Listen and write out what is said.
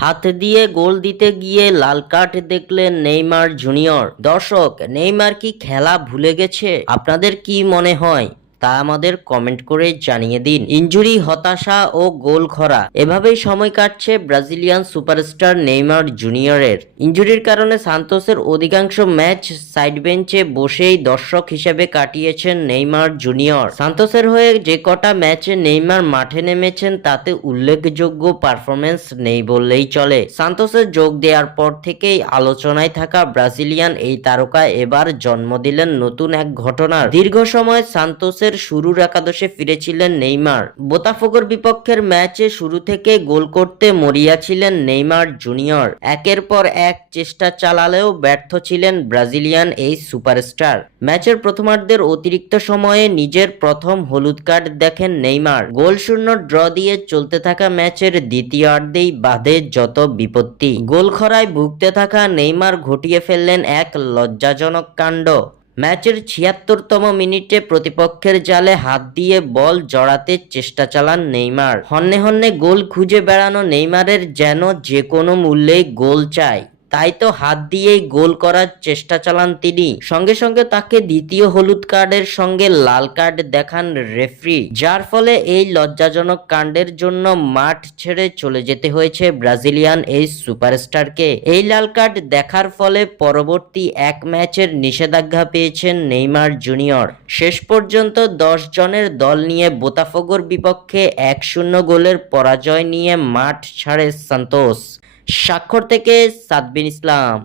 হাত দিয়ে গোল দিতে গিয়ে লাল কার্ড দেখলেন নেইমার জুনিয়র। দর্শক, নেইমার কি খেলা ভুলে গেছে? আপনাদের কি মনে হয় তা আমাদের কমেন্ট করে জানিয়ে দিন। ইনজুরি, হতাশা ও গোল খরা, এভাবেই সময় কাটছে ব্রাজিলিয়ান সুপারস্টার নেইমার জুনিয়রের। ইনজুরির কারণে সান্তোসের অধিকাংশ ম্যাচ সাইড বেঞ্চে বসেই দর্শক হিসেবে কাটিয়েছেন নেইমার জুনিয়র। সান্তোসের হয়ে যে কটা ম্যাচে নেইমার মাঠে নেমেছেন তাতে উল্লেখযোগ্য পারফরমেন্স নেই বললেই চলে। সান্তোসে যোগ দেওয়ার পর থেকেই আলোচনায় থাকা ব্রাজিলিয়ান এই তারকা এবার জন্ম দিলেন নতুন এক ঘটনার। দীর্ঘ সময় সান্তোসের শুরুর একাদশে ফিরেছিলেন নেইমার। বোতাফোগোর বিপক্ষের ম্যাচে শুরু থেকে গোল করতে মরিয়া ছিলেন নেইমার জুনিয়র। একের পর এক চেষ্টা চালালেও ব্যর্থ ছিলেন ব্রাজিলিয়ান এই সুপারস্টার। ম্যাচের প্রথমার্ধের অতিরিক্ত সময়ে নিজের প্রথম হলুদ কার্ড দেখেন নেইমার। গোলশূন্য ড্র দিয়ে চলতে থাকা ম্যাচের দ্বিতীয়ার্ধেই বাধে যত বিপত্তি। গোল খরায় ভুগতে থাকা নেইমার ঘটিয়ে ফেললেন এক লজ্জাজনক কাণ্ড। ম্যাচের ৭৬তম মিনিটে প্রতিপক্ষের জালে হাত দিয়ে বল জড়াতে চেষ্টা চালান নেইমার। হন্যে হন্যে গোল খুঁজে বেড়ানো নেইমারের যেন যে কোনো মূল্যেই গোল চাই, তাই তো হাত দিয়েই গোল করার চেষ্টা চালান তিনি। সঙ্গে সঙ্গে তাকে দ্বিতীয় হলুদ কার্ডের সঙ্গে লাল কার্ড দেখান রেফারি, যার ফলে এই লজ্জাজনক কাণ্ডের জন্য মাঠ ছেড়ে চলে যেতে হয়েছে ব্রাজিলিয়ান এই সুপারস্টারকে। এই লাল কার্ড দেখার ফলে পরবর্তী এক ম্যাচের নিষেধাজ্ঞা পেয়েছেন নেইমার জুনিয়র। শেষ পর্যন্ত ১০ জনের দল নিয়ে বোতাফোগোর বিপক্ষে ১-০ গোলের পরাজয় নিয়ে মাঠ ছাড়ে সান্তোস। স্বাক্ষর থেকে সাদবিন ইসলাম।